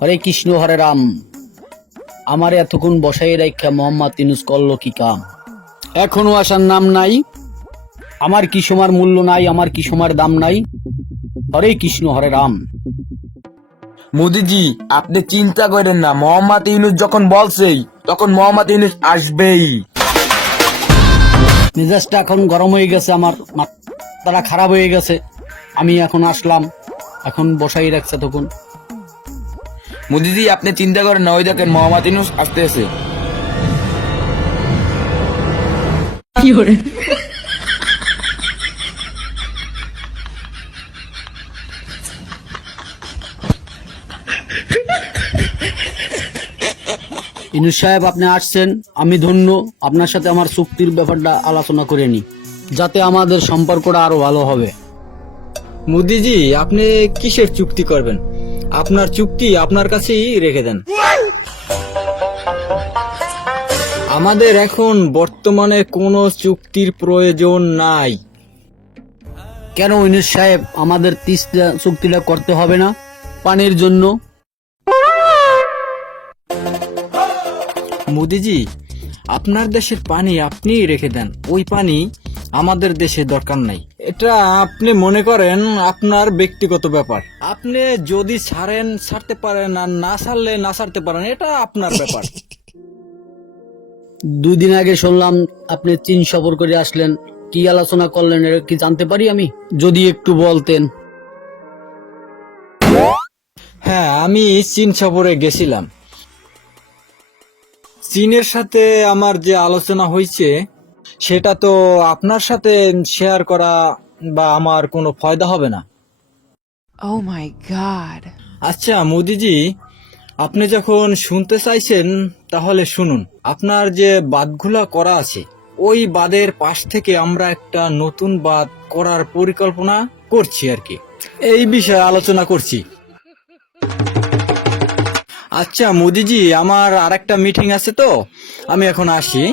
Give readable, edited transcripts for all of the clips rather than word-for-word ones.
হরে কৃষ্ণ হরে রাম। আমার এতক্ষণ বসাই রাখা মোহাম্মদ ইউনূস করলো কি কাম? এখনো আসার নাম নাই। আমার কি সময়ের মূল্য নাই, আমার কি সময়ের দাম নাই। হরে কৃষ্ণ হরে রাম। মোদিজি, আপনি চিন্তা করেন না, মোহাম্মদ ইউনূস যখন বলছেই তখন মোহাম্মদ ইউনূস আসবেই। মেজাজটা এখন গরম হয়ে গেছে, আমার মাথাটা খারাপ হয়ে গেছে। আমি এখন আসলাম, এখন বসাই রাখছে তখন। মোদিজি, আপনি চিন্তা করেন না, ওই দেখেন মোহাম্মদ ইউনূস আসতেছে। ইউনূস সাহেব, আপনি আসছেন, আমি ধন্য। আপনার সাথে আমার চুক্তির ব্যাপারটা আলোচনা করে নি, যাতে আমাদের সম্পর্কটা আরো ভালো হবে। মোদিজি, আপনি কিসের চুক্তি করবেন? আপনার চুক্তি আপনার কাছেই রেখে দেন। আমাদের এখন বর্তমানে কোনো চুক্তির প্রয়োজন নাই। কেন ইউনূস সাহেব, আমাদের তিস্তা চুক্তিটা করতে হবে না পানির জন্য? মোদিজি, আপনার দেশের পানি আপনিই রেখে দেন, ওই পানি আমাদের দেশে দরকার নাই। এটা আপনি মনে করেন আপনার ব্যক্তিগত ব্যাপার। আপনি যদি ছাড়েন ছাড়তে পারেন, আর না ছাড়লে না ছাড়তে পারেন, এটা আপনার ব্যাপার। 2 দিন আগে শুনলাম আপনি চীন সফর করে আসলেন। কি আলোচনা করলেন, এটা কি জানতে পারি আমি? যদি একটু বলতেন। হ্যাঁ, আমি চীন সফরে গেছিলাম। চীনের সাথে আমার যে আলোচনা হয়েছে সেটা তো আপনার সাথে শেয়ার করা বা আমার কোনো ফায়দা হবে না। Oh my god. আচ্ছা মোদিজি, আপনি যখন শুনতে চাইছেন তাহলে শুনুন। আপনার যে বাঁধগুলা করা আছে, ওই বাঁধের পাশ থেকে আমরা একটা নতুন বাঁধ করার পরিকল্পনা করছি আর কি, এই বিষয়ে আলোচনা করছি। আচ্ছা মোদিজি, আমার আরেকটা মিটিং আছে, তো আমি এখন আসি।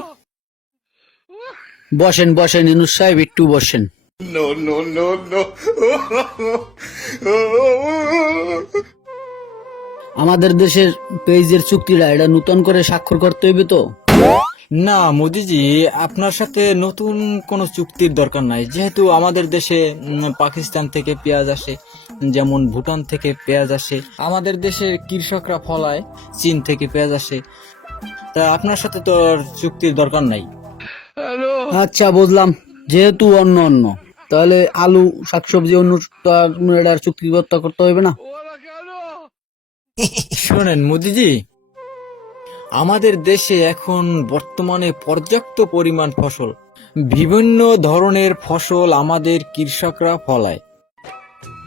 বসেন বসেন ইউনূস সাহেব, একটু বসেন। আমাদের দেশের পেজের চুক্তিটা এটা নতুন করে স্বাক্ষর করতে হইবে তো? না মোদিজি, আপনার সাথে নতুন কোনো চুক্তির দরকার নাই। যেহেতু আমাদের দেশে পাকিস্তান থেকে পেঁয়াজ আসে, যেমন ভুটান থেকে পেঁয়াজ আসে, আমাদের দেশের কৃষকরা ফলায়, চীন থেকে পেঁয়াজ আসে, তা আপনার সাথে তো আর চুক্তির দরকার নাই। আচ্ছা বুঝলাম, যেহেতু অন্য অন্য, তাহলে আলু শাকসবজি অন্য এটার চুক্তিবদ্ধ করতে হবে না? শোনেন মোদিজি, আমাদের দেশে এখন বর্তমানে পর্যাপ্ত পরিমাণ ফসল, বিভিন্ন ধরনের ফসল আমাদের কৃষকরা ফলায়,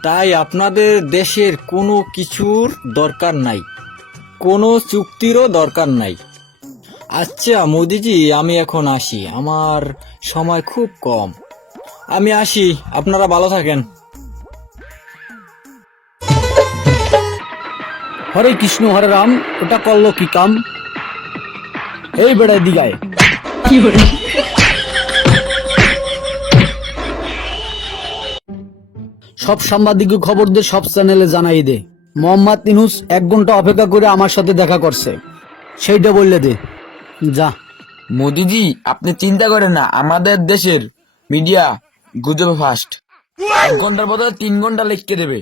তাই আপনাদের দেশের কোনো কিছুর দরকার নাই, কোনো চুক্তিরও দরকার নাই। আচ্ছা মোদিজি, আমি এখন আসি, আমার সময় খুব কম, আমি আসি, আপনারা ভালো থাকেন। হরে কৃষ্ণ হরে রাম। ওটা করলো কি কাম? এই বেড়ায় দিগায়। সব সাংবাদিক খবর দে, সব চ্যানেলে জানাই দে, মোহাম্মদ ইউনূস 1 ঘন্টা অপেক্ষা করে আমার সাথে দেখা করছে, সেইটা বললে দে। যা। মোদিজি, আপনি চিন্তা করেন না, আমাদের দেশের মিডিয়া গুজবে ফাস্ট। 1 ঘন্টার বদলে 3 ঘন্টা লিখতে দেবে।